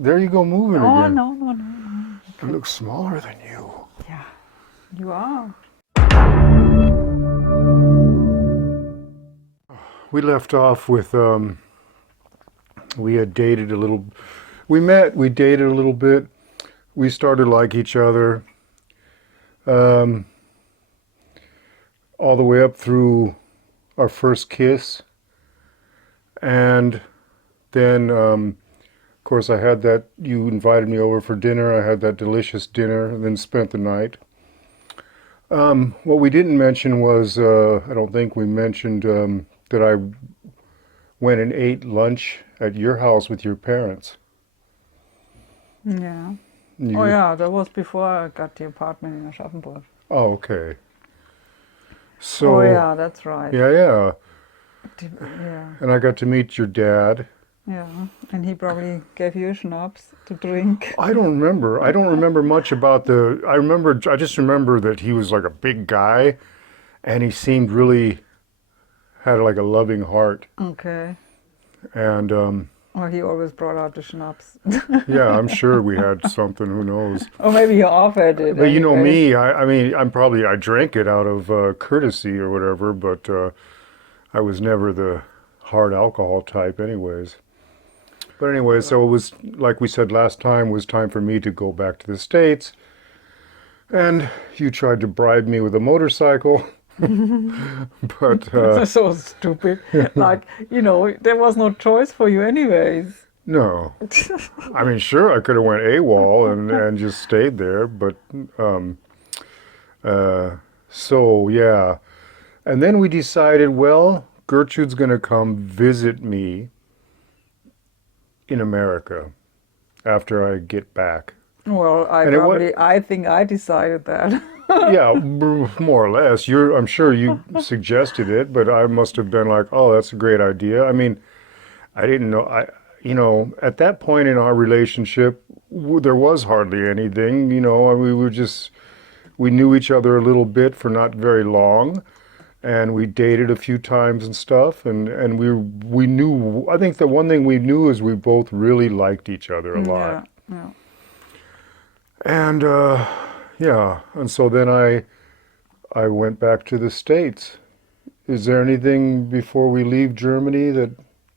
There you go, moving Oh, again. no, no, no, no. You look smaller than you. Yeah, you are. We left off with we had dated a little. We met. We dated a little bit. We started to like each other. Um, all the way up through our first kiss, and then of course I had that. You invited me over for dinner. I had that delicious dinner, and then spent the night. What we didn't mention was I don't think we mentioned that I went and ate lunch at your house with your parents. Yeah. Oh, You, yeah, that was before I got the apartment in Aschaffenburg. oh, okay. Oh, So, yeah, that's right. yeah. Yeah, And I got to meet your dad. yeah. And he probably gave you schnapps to drink. I don't remember. I don't remember much about the. I just remember that he was like a big guy and he seemed really had like a loving heart. Okay. And Or he always brought out the schnapps. yeah, I'm sure we had something, who knows. Or maybe he offered it But you know anyways. me, I mean, I drank it out of courtesy or whatever, but I was never the hard alcohol type, anyways. But anyway, so it was, like we said last time, was time for me to go back to the States. And you tried to bribe me with a motorcycle. But So stupid. Like, there was no choice for you anyways. no. I mean, sure, I could have went AWOL and just stayed there, but so yeah. And then we decided, well, Gertrude's going to come visit me in America after I get back. Well, And it was, I think I decided that. yeah, more or less. I'm sure you suggested it, but I must have been like, oh, that's a great idea. I mean, I didn't know. At that point in our relationship, there was hardly anything. We knew each other a little bit for not very long, and we dated a few times and stuff. And we knew. I think the one thing we knew is we both really liked each other a lot. Yeah, yeah. And yeah, and so then I went back to the States. Is there anything before we leave Germany that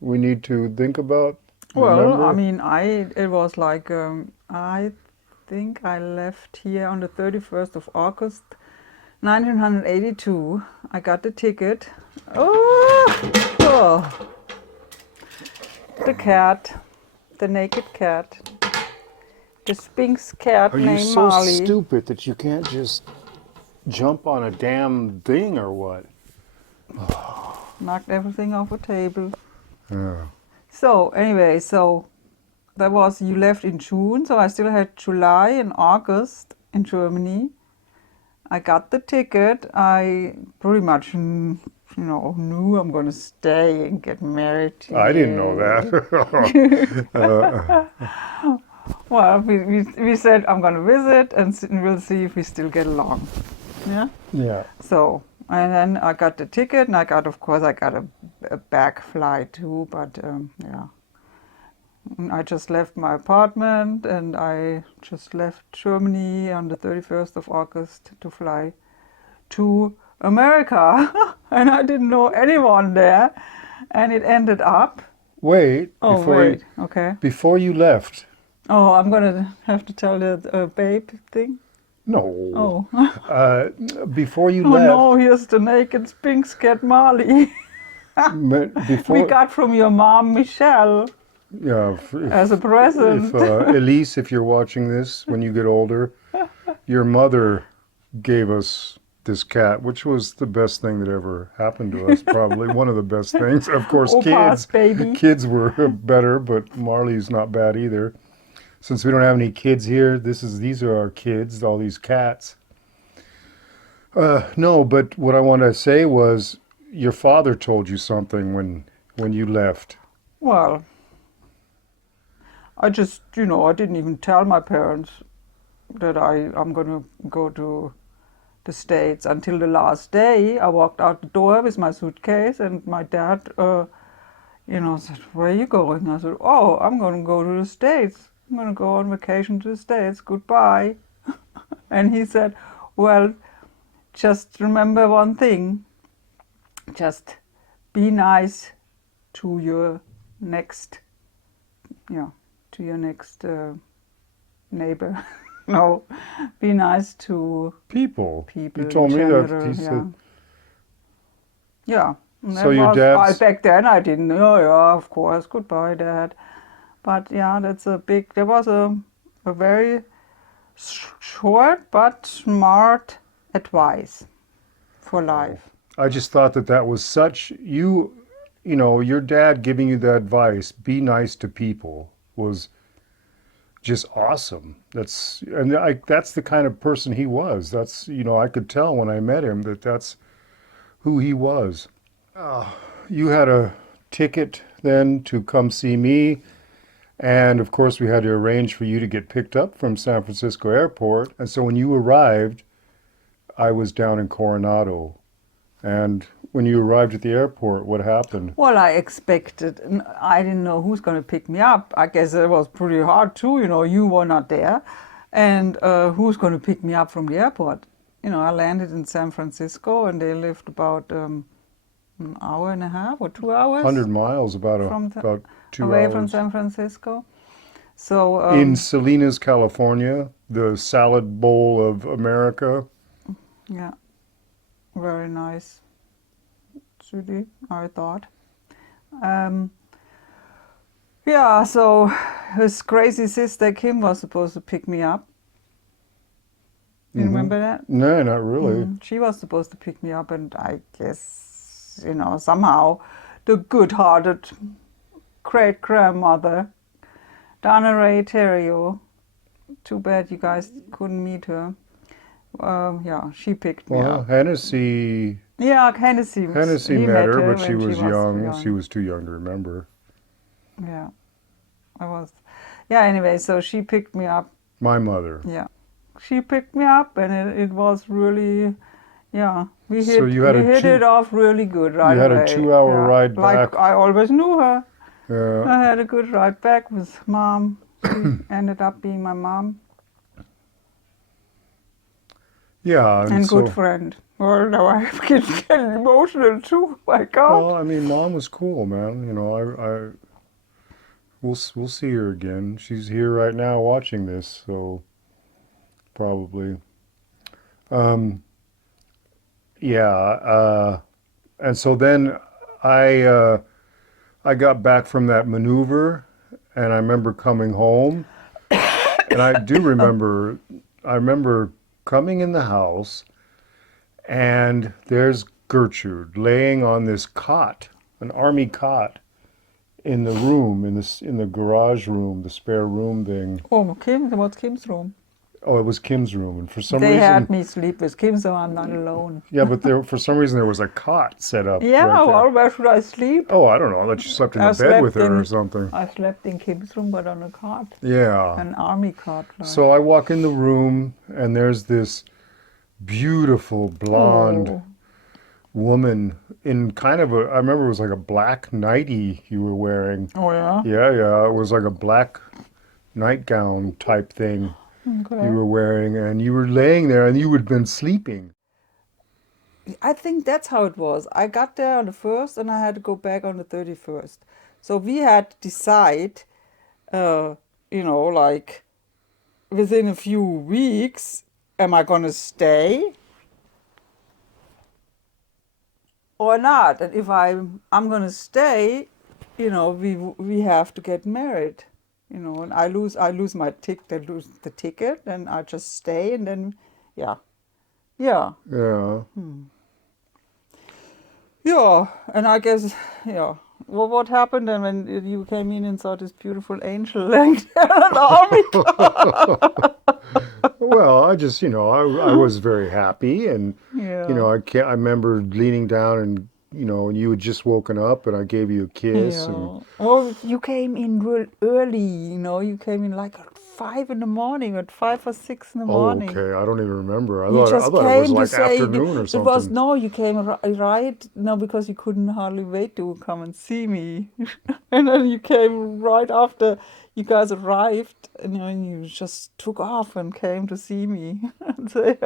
we need to think about? Well, I Remember? mean, it was like, I think I left here on the 31st of August, 1982. I got the ticket. Oh, the cat, the naked cat, the Sphinx cat Are you named so Marley. stupid that you can't just jump on a damn thing or what? Knocked everything off the table. Yeah. So anyway, you left in June, so I still had July and August in Germany. I got the ticket. I pretty much, knew I'm going to stay and get married I didn't know here. that. Well, we said I'm going to visit and we'll see if we still get along. Yeah. Yeah. So, and then I got the ticket, and of course, I got a back flight too, but yeah. I just left my apartment and I just left Germany on the 31st of August to fly to America. And I didn't know anyone there. And it ended up. Wait, Oh, wait. Okay. before you left. Oh, I'm going to have to tell the babe thing. No. Oh. Before you Oh left. no, here's the naked Sphinx cat Marley. Before, We got from your mom, Michelle, yeah, as a present. Elise, if you're watching this when you get older, your mother gave us this cat, which was the best thing that ever happened to us, probably one of the best things. Of course, Opa's baby. kids were better, but Marley's not bad either. Since we don't have any kids here, these are our kids, all these cats. No, but what I wanted to say was your father told you something when you left. Well, I just, I didn't even tell my parents that I'm going to go to the States until the last day. I walked out the door with my suitcase and my dad, said, where are you going? I said, oh, I'm going to go to the States. I'm going to go on vacation to the States. Goodbye. And he said, well, just remember one thing. Just be nice to your next, to your next neighbor. No, be nice to People. people You told in me that. general. He said. Yeah. And So that your was, dad's. back then I didn't know, yeah, of course, goodbye, Dad. But yeah, there was a very short but smart advice for life. I just thought that that was such you know, your dad giving you the advice, be nice to people, was just awesome. That's the kind of person he was. That's, you know, I could tell when I met him that that's who he was. You had a ticket then to come see me, and of course we had to arrange for you to get picked up from San Francisco Airport. And so when you arrived, I was down in Coronado. And when you arrived at the airport, what happened? Well, I didn't know who's going to pick me up. I guess it was pretty hard too, you were not there. And who's going to pick me up from the airport? I landed in San Francisco and they lived about an hour and a half or 2 hours 100 miles, from about two away from hours. San Francisco. So In Salinas, California, the salad bowl of America. yeah, very nice city, I thought. Yeah, so his crazy sister Kim was supposed to pick me up. You remember that? No, not really. She was supposed to pick me up, and I guess, somehow the good-hearted great-grandmother, Donna Ray Terrio, too bad you guys couldn't meet her. Yeah, she picked me Well, up. Hennessy Yeah, Hennessy he met her, but when she was young. young. She was too young to remember. Yeah, I was. Yeah, anyway, so she picked me up. My mother. Yeah, she picked me up, and it was really, yeah, So you had we a hit two- it off really good right You had a away. 2-hour Yeah, ride like back. I always knew her. Yeah. I had a good ride back with Mom. She ended up being my mom Yeah, and so good friend. Well, now I get emotional too. My God. well, I mean, Mom was cool, man. You know, we'll see her again. She's here right now watching this, so probably. Yeah, and so then I I got back from that maneuver, and I remember coming home, and I remember coming in the house, and there's Gertrude laying on this cot, an army cot, in the room, in the garage room, the spare room thing. Oh, Kim, what's Kim's room? Oh, it was Kim's room, and for some They had reason, me sleep with Kim, so I'm not alone. yeah, but for some reason there was a cot set up Yeah, right there. well, where should I sleep? Oh, I don't know. I thought you slept in I the bed with slept her or in- something. I slept in Kim's room, but on a cot, Yeah. an army cot. Like. So I walk in the room, and there's this beautiful blonde Oh. woman in kind of I remember it was like a black nightie you were wearing. Oh yeah. Yeah, it was like a black nightgown type thing Okay. you were wearing, and you were laying there, and you had been sleeping. I think that's how it was. I got there on the 1st and I had to go back on the 31st. So we had to decide, like within a few weeks, am I going to stay or not? And if I'm going to stay, we have to get married. And I lose my ticket, I lose the ticket, and I just stay, and then, yeah. Yeah. Yeah, and I guess, yeah. Well, what happened then when you came in and saw this beautiful angel laying there in an army? Well, I just, I was very happy, and Yeah. I remember leaning down, and and you had just woken up, and I gave you a kiss, and Yeah. Well, you came in real early, you came in like at 5 in the morning, at 5 or 6 in the Oh, morning. okay. I don't even remember. You just I thought it was came to like say afternoon or it was something. no. You came right no because you couldn't hardly wait to come and see me, and then you came right after you guys arrived, and you just took off and came to see me and say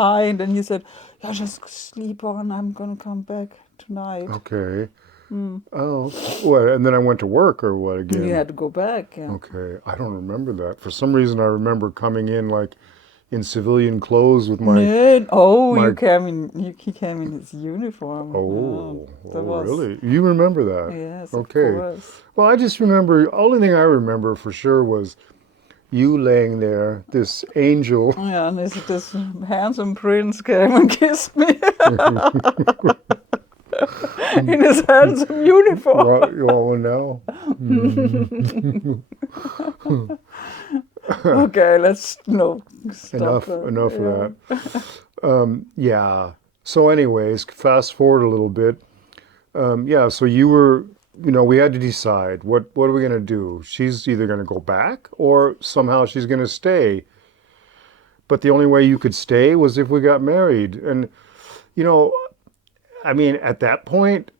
hi, and then you said, "Yeah, just sleep on. I'm gonna come back tonight." Okay. Oh, okay. What? And then I went to work or what And you again? had to go back. Yeah. Okay. I don't remember that. For some reason, I remember coming in like in civilian clothes with No, oh, my. he came in his uniform. Oh, That oh, was, really? You remember that? yes, of Okay. course. Well, I just remember. Only thing I remember for sure was you laying there, this angel. Yeah, and this handsome prince came and kissed me in his handsome uniform. You want to know? Okay, let's stop Enough, that. enough of Yeah. that. Yeah. So, anyways, fast forward a little bit. Yeah. So you were, we had to decide what are we going to do? She's either going to go back or somehow she's going to stay. But the only way you could stay was if we got married. And you know, I mean, at that point,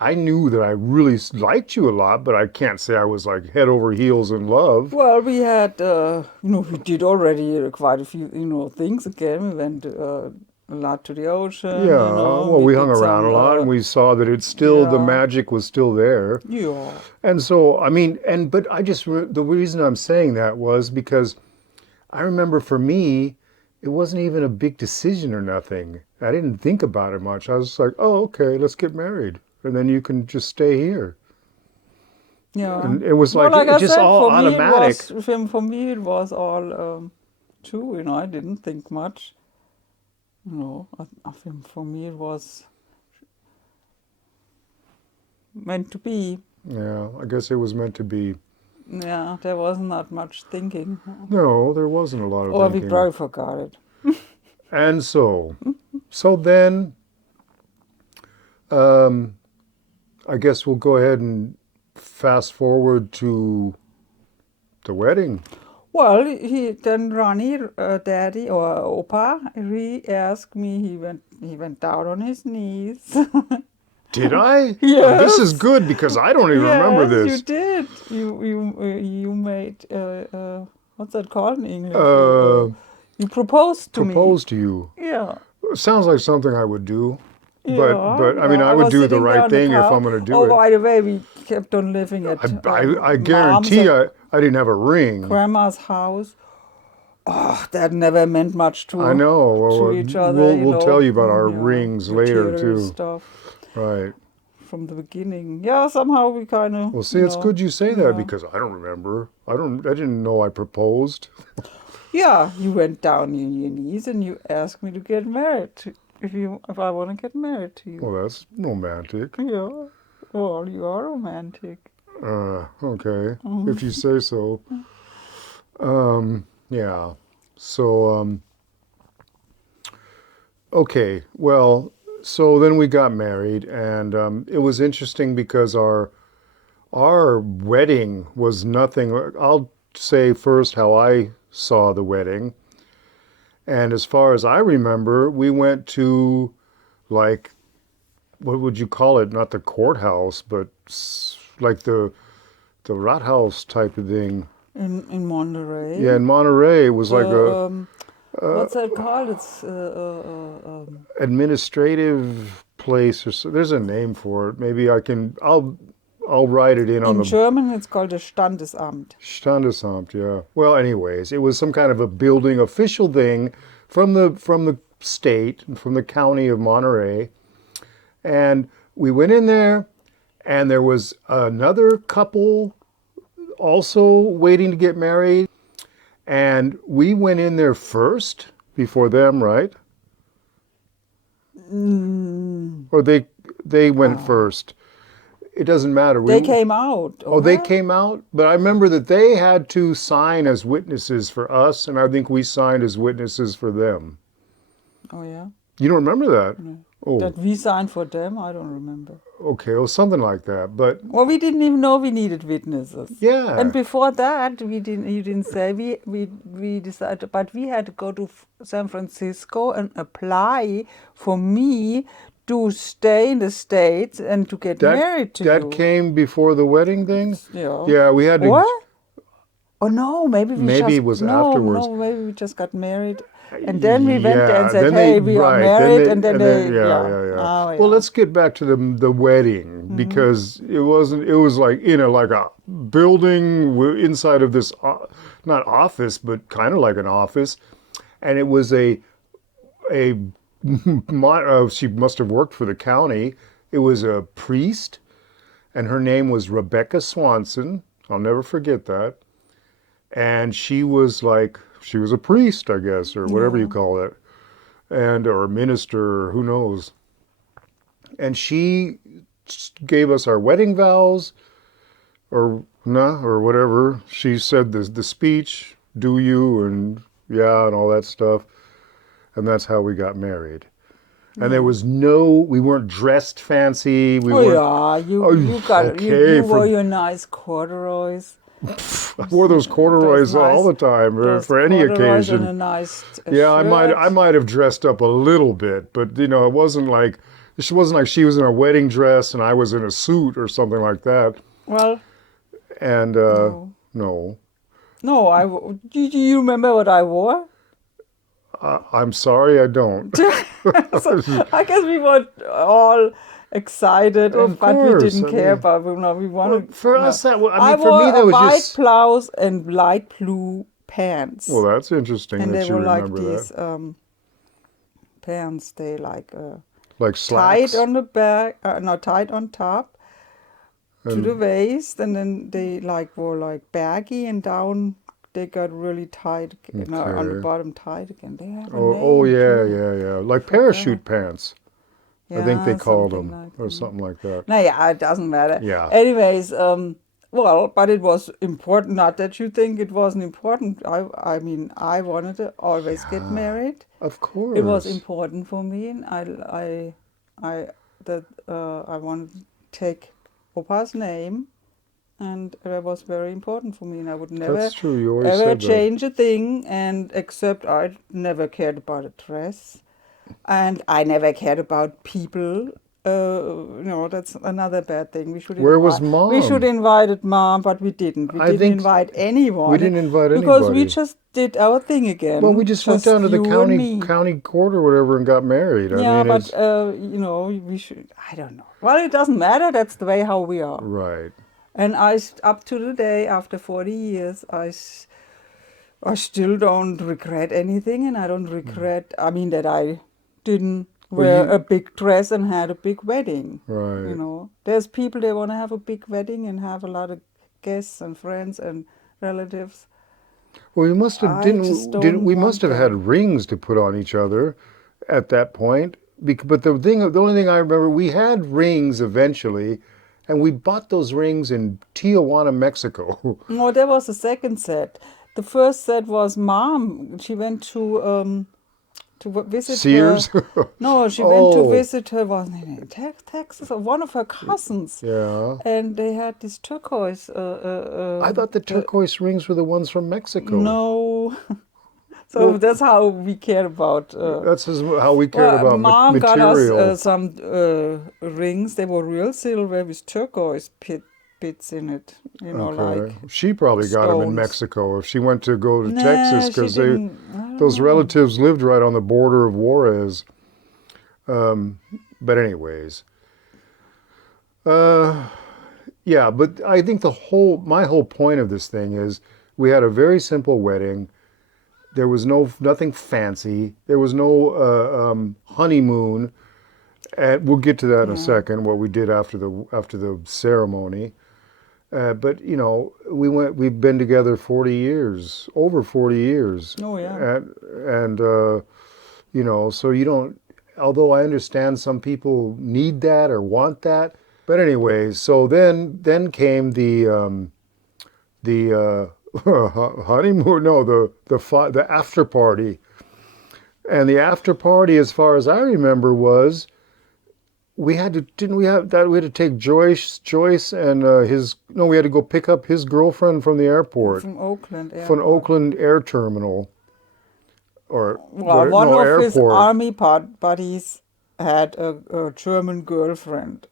I knew that I really liked you a lot, but I can't say I was like head over heels in love. Well, we had, we did already quite a few, things again. We went a lot to the ocean, Yeah, well, We we hung did around a some, lot and we saw that it's still, the yeah, magic was still there. yeah. And so, I mean, but the reason I'm saying that was because I remember for me, it wasn't even a big decision or nothing. I didn't think about it much. I was just like, oh, okay, let's get married. And then you can just stay here. Yeah. And it was Well, like, like it I just said, all automatic. for me it was all true. I didn't think much. I think for me it was meant to be. Yeah, I guess it was meant to be. Yeah, there was not much thinking, No, there wasn't a lot of or we thinking. probably forgot it. And so then, um, I guess we'll go ahead and fast forward to the wedding. Well, then Ronnie, daddy or Opa, he asked me. He went down on his knees. Did I? This is Yes, good because I don't even remember yes, you this. did. You made what's that called in English? Uh, You proposed to me. propose to you. Yeah, Sounds like something I would do. yeah, But I mean, yeah. I I would was do the sitting there right on the thing if couch. I'm going to do Oh, it. by the way, we kept on living at I mom's guarantee and I didn't have a ring. grandma's house. Oh, that never meant much I know. to Well, each other, we'll tell you about our Yeah, rings later material too. stuff Right. from the beginning. Yeah, somehow we kind of, Well, see, it's good you say that yeah. because I don't remember. I didn't know I proposed. Yeah, you went down on your knees and you asked me to get married. If I want to get married to you. Well, that's romantic. Yeah. Well, you are romantic. Okay, if you say so. Yeah. So, okay. Well, so then we got married, and it was interesting because our wedding was nothing. I'll say first how I saw the wedding. And as far as I remember, we went to like, what would you call it? Not the courthouse, but like the Rathaus type of thing. In Yeah, Monterey. in Monterey, it was like a What's that called? It's administrative place or so. There's a name for it. Maybe I'll write it in on in the German. It's called a Standesamt. Standesamt. Yeah. Well, anyways, it was some kind of a building official thing from the state, from the county of Monterey, and we went in there, and there was another couple also waiting to get married. And we went in there first before them, right? Or they went first. It doesn't matter. They came out. Oh, they came out? But I remember that they had to sign as witnesses for us, and I think we signed as witnesses for them. Oh yeah. You don't remember that? Oh, That we signed for them, I don't remember. okay, well, something like that. But Well, we didn't even know we needed witnesses. And yeah, before that, we didn't. You didn't say we decided, but we had to go to San Francisco and apply for me to stay in the States and to get that married to that you. came before the wedding thing. Yeah. Yeah, we had to. Or oh no, maybe we Maybe just it was no afterwards. no maybe we just got married, and then we went there and Yeah, said, then they hey, we are right, married, and then they yeah, yeah yeah, yeah. oh Well, yeah. let's get back to the wedding Mm-hmm. because it wasn't. It was like in a like a building inside of this not office, but kind of like an office, and it was a she must have worked for the county. It was a priest, and her name was Rebecca Swanson. I'll never forget that. And she was a priest, I guess, or whatever you Yeah. call it, and or a minister, or who knows. And she gave us our wedding vows, or nah, or whatever. She said the speech, "Do you?" and yeah, and all that stuff, and that's how we got married. And there Yeah. was no, we weren't dressed fancy. We Oh weren't. yeah, Oh, you got it. You okay, wore for your nice corduroys. I wore those Those corduroys all nice the time those for any corduroys and occasion. a nice Yeah, I shirt. might have dressed up a little bit, but it wasn't like she was in a wedding dress and I was in a suit or something like that. Well, And no, no, no. Do you remember what I wore? I'm sorry, I don't. So I guess we were all excited, Of but we course, didn't I care mean, about. No, we well, wanted. for No, us I I mean, for wore me a that was white just blouse and light blue well, pants, that's interesting and they that you were like remember that. these pants. They like Like tied slacks on the back, not tied on top to the and waist, and then they like were like baggy and down. They got really tight, no, on the okay. bottom tight again. They have a Oh name yeah, too. yeah, yeah. Like Forgot. parachute pants, I think they Yeah, called something them like or that. something like that. No, yeah, it doesn't matter. Yeah. Anyways, well, but it was important. Not that you think it wasn't important. I mean, I wanted to always get Yeah, married. of It was course. important for me, and I that I wanted to take Opa's name, and it was very important for me. And I would never, That's true. You always ever said that. change a thing. And except I never cared about a dress, and I never cared about people. That's another bad thing. Where was We should mom? invited mom, but we didn't. We I didn't think invite we anyone didn't invite because we anybody. just did our thing Well, we again, just went down just to the you and me. county court or whatever and got married. I Yeah, mean, but it's we should. I don't know. Well, it doesn't matter. That's the way how we are. right. And up to the day after 40 years, I still don't regret anything, and I don't regret. I mean that I didn't Well, wear a you big dress and had a big wedding. right. There's people they want to have a big wedding and have a lot of guests and friends and relatives. Well, we must have I just didn't don't we must want have that. had rings to put on each other at that point. But the only thing I remember, we had rings eventually, and we bought those rings in Tijuana, Mexico. No, there was a second set. The first set was mom. She went to visit her. Sears. No, she went to Oh, visit her, was it in Texas, or one of her cousins, yeah. and they had this turquoise. I thought the turquoise rings were the ones from Mexico. No, so Well, that's how we care about. how we cared Well, about mom got us material. some rings. They were real silver with turquoise bits in it. Okay. Like She probably got them in stones. Mexico if she went to go to Texas Nah, she because didn't. I don't those know. relatives lived right on the border of Juarez. But anyways, uh, yeah. But I think my whole point of this thing is we had a very simple wedding. There was nothing fancy. There was no honeymoon. And we'll get to that in a Yeah. second. What we did after the ceremony. But we've been together 40 years, over 40 years. Oh yeah. And so you don't, although I understand some people need that or want that. But anyways, so then came the honeymoon, no, the after party. And the after party, as far as I remember, was we had to, didn't we have that? We had to take Joyce and his, no, we had to go pick up his girlfriend from the airport, from Oakland from Airport. Oakland Air Terminal, or Well, one no, of his airport. army buddies had a German girlfriend,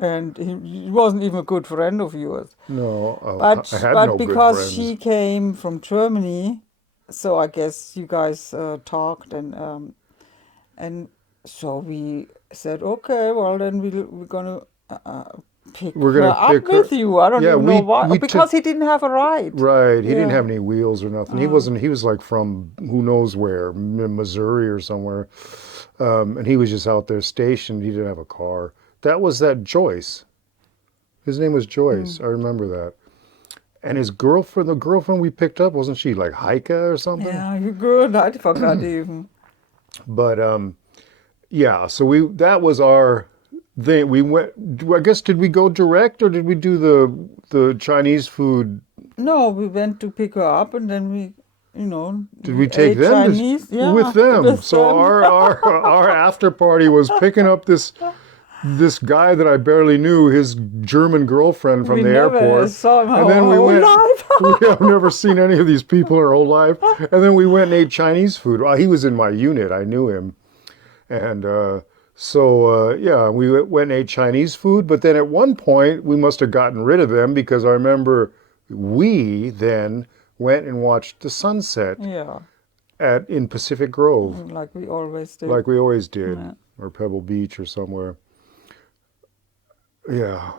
and he wasn't even a good friend of yours. No, I But had but no good because friends. she came from Germany, so I guess you guys talked, and so we said, okay, well then we're gonna pick We're her gonna up pick her. with you. I don't Yeah, even know why. we took Because he didn't have a ride. right. He didn't Yeah. have any wheels or nothing. He wasn't. He was like from who knows where, Missouri or somewhere, and he was just out there stationed. He didn't have a car. That was that Joyce. His name was Joyce. I remember that. And his girlfriend, the girlfriend we picked up, wasn't she like Heike or something? Yeah, you good. I forgot even. But yeah. So we that was our thing. We went. I guess did we go direct or did we do the Chinese food? No, we went to pick her up, and then Did we we take ate them Chinese. with Yeah, them? with So them. our after party was picking up this guy that I barely knew, his German girlfriend from We the never airport, saw him and our then we whole went. life. We have never seen any of these people in our whole life, and then we went and ate Chinese food. Well, he was in my unit. I knew him, and yeah, we went and ate Chinese food. But then at one point we must have gotten rid of them because I remember we then went and watched the sunset Yeah, at in Pacific Grove, like we always did. like we always did, Yeah, or Pebble Beach or somewhere. Yeah,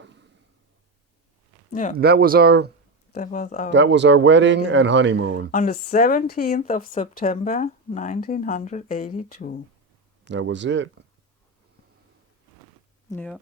yeah. that was our That was our that was our wedding wedding. and honeymoon. On the 17th of September, 1982. That was it. Yeah.